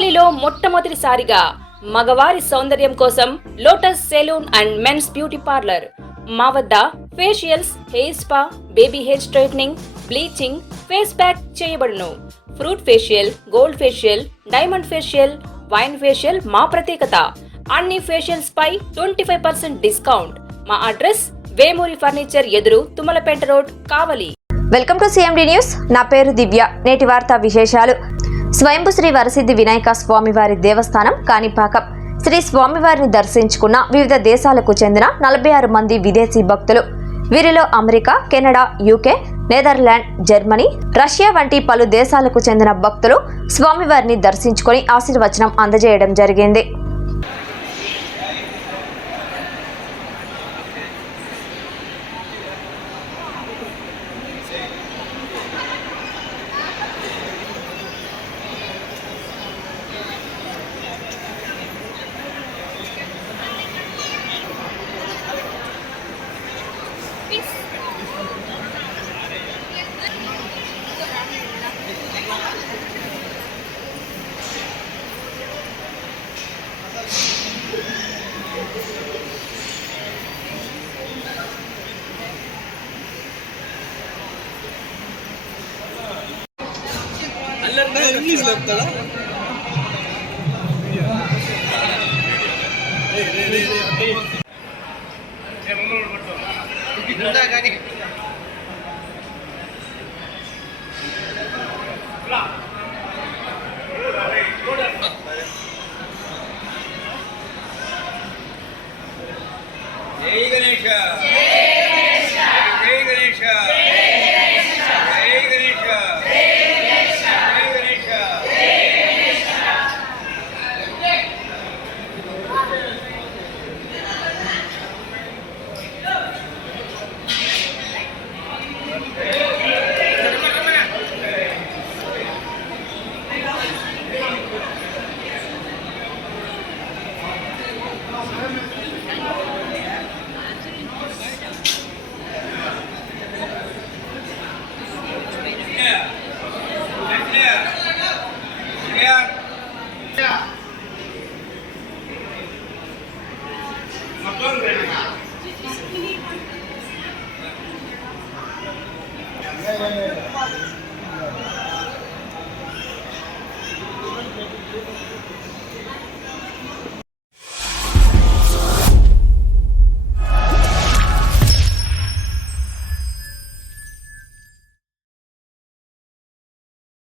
కావలిలో మొట్టమొదటిసారిగా మగవారి సౌందర్యం కోసం Lotus salon and men's beauty parlour. మా వద్ద facials, hair spa, baby hair straightening, bleaching, face pack చేయబడును. Fruit facial, gold facial, diamond facial, wine facial మా ప్రత్యేకత. అన్ని ఫేషియల్స్ పై 25% డిస్కౌంట్. మా అడ్రస్ వేమూరి ఫర్నిచర్ ఎదురు, Tummalapeta road, Kavali. Welcome to CMD news. నా పేరు దివ్య. నేటి వార్తా విశేషాలు. స్వయంభు శ్రీ వరసిద్ధి వినాయక స్వామివారి దేవస్థానం కాణిపాకం. శ్రీ స్వామివారిని దర్శించుకున్న వివిధ దేశాలకు చెందిన 46 మంది విదేశీ భక్తులు. వీరిలో America, Canada, UK, Netherland, Germany, Russia వంటి పలు దేశాలకు చెందిన భక్తులు స్వామివారిని దర్శించుకొని ఆశీర్వచనం అందజేయడం జరిగింది. इंग्लिश लगता है रे रे रे